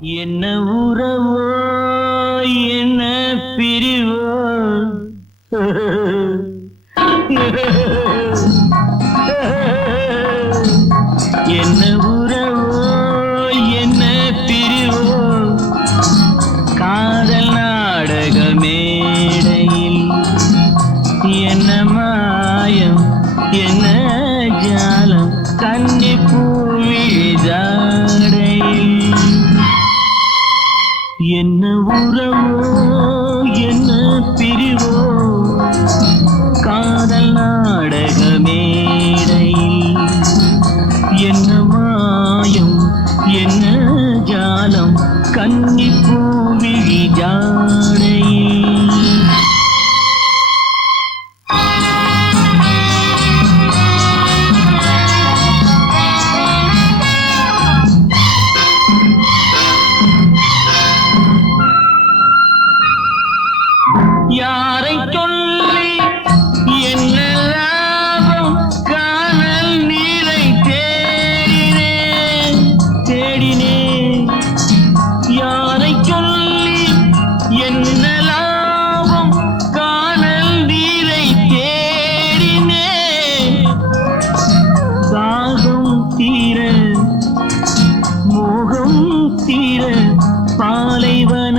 என்ன உறவோ என்ன பிரிவோ? என்ன உறவோ என்ன பிரிவோ? காதல் நாடக மேடையில் என்ன மாயம் என்ன ஜாலம்? கண்ணிப்பூ என்ன உறவு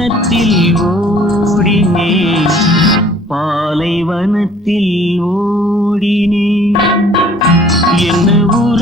பாலைவனத்தில் ஓடினே பாலைவனத்தில் ஓடினே என்ன ஊர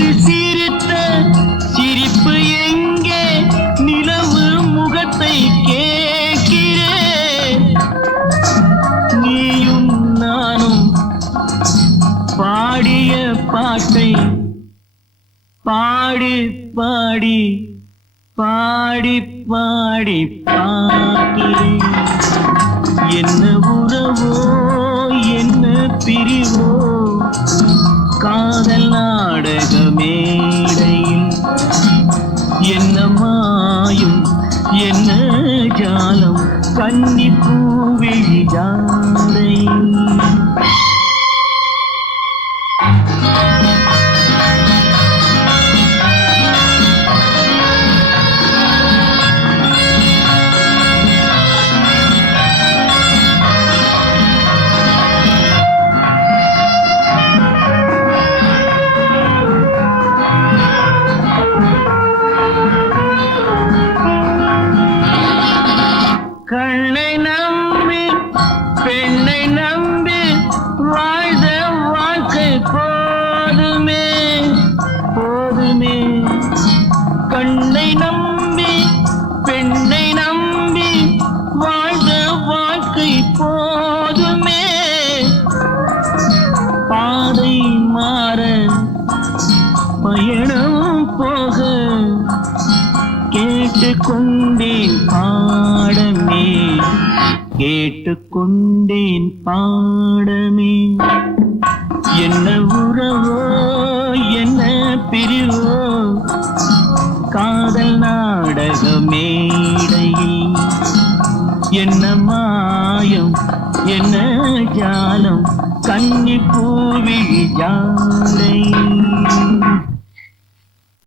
நேற்று சிரித்த சிரிப்பு எங்கே? நிலவு முகத்தை கேட்கிறே. நீயும் நானும் பாடிய பாட்டை பாடி பாடி பாடி பாடி பார்க்கிறேன் என்ன உறவோ என்ன பிரிவோ என்ன ஜாலம்? கன்னி பூவிழி ஜாடையில் நம்பி பெண்ணை நம்பி வாழ்ந்த வாழ்க்கை போதுமே. பாதை மாற பயணம் போக கேட்டுக்கொண்டேன் பாடமே. கேட்டுக்கொண்டேன் பாடமே. என்ன உறவோ என்ன மாயம்? என்ன ஜாலம் கன்னி பூவி ஜாடை